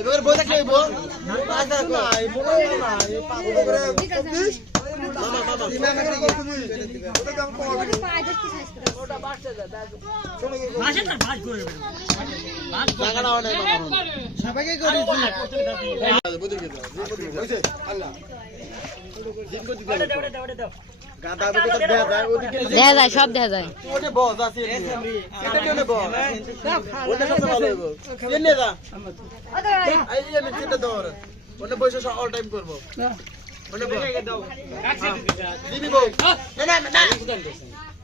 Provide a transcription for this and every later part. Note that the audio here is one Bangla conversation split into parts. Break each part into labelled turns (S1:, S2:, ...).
S1: এবার বই দেখলে বল না এই বলো না এই পাগল করে মামা মামা ইমামে কি তুমি ওটা কাম করো টাকা না মামা সবাইকে করি বুঝে গেছে বুঝে আল্লাহ জিম ওটা ওটা হবে কে নিয়ে যা এই যে আমি চিন্তা দৌড় ওটা বসে ওটা বস বউ না না না তুমি ক্যামেরা ঢাকায় ক্যামেরা কিন্তু প্যান খুলে এই বানা এই বানা এই দুই বছর আগে বই দিতে পারব না এক লাখ টাকা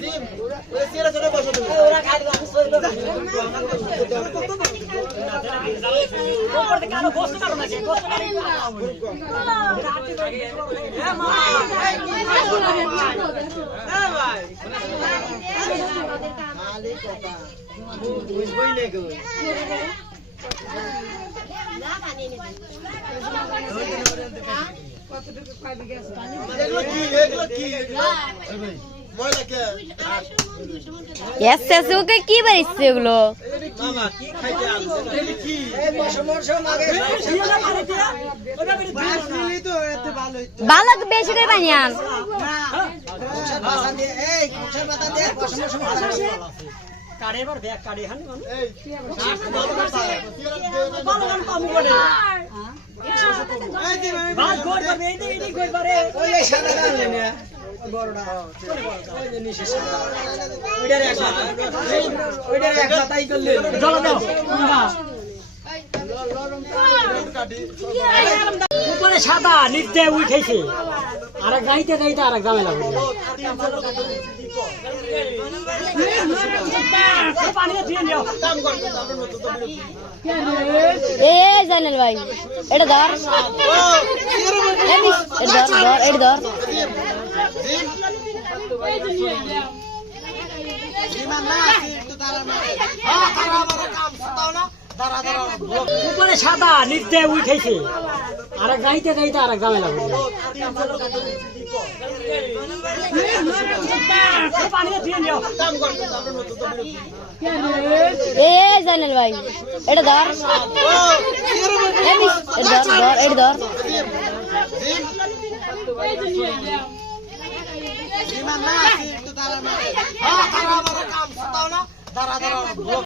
S1: জিম
S2: ওকে কি
S1: ভালো হইতো
S2: বালক বেশি করে বানিয়ান
S3: কাড়ে বার ব্যাগ কাড়ে হান মানু ভালো গান পামু বলে বাস গোল করবে এই এই এই গোল পারে
S1: ওই সাদা গান নে বড়টা
S3: ওই যে নিচে সাদা ওইটারে এক সাথে ওইটারে এক সাথেই করলে জল দাও উপরে সাদা নিচে উঠেছে আর গাইতে গাইতে আর ঝামেলা করবে
S2: জানেল ভাই এটা ধর। এ মিস, এটা ধর ধর এটা ধর।
S3: উপরে সাদা নিচে উঠেছে। আর গাইতে গাইতে আর ঝামেলা করবে পানি দিয়ে নিও
S1: কাম করতে আপনার মতো তো
S2: এ জানেল ভাই এটা ধর। এটা ধর এটা
S1: দাঁড়া দাঁড়া।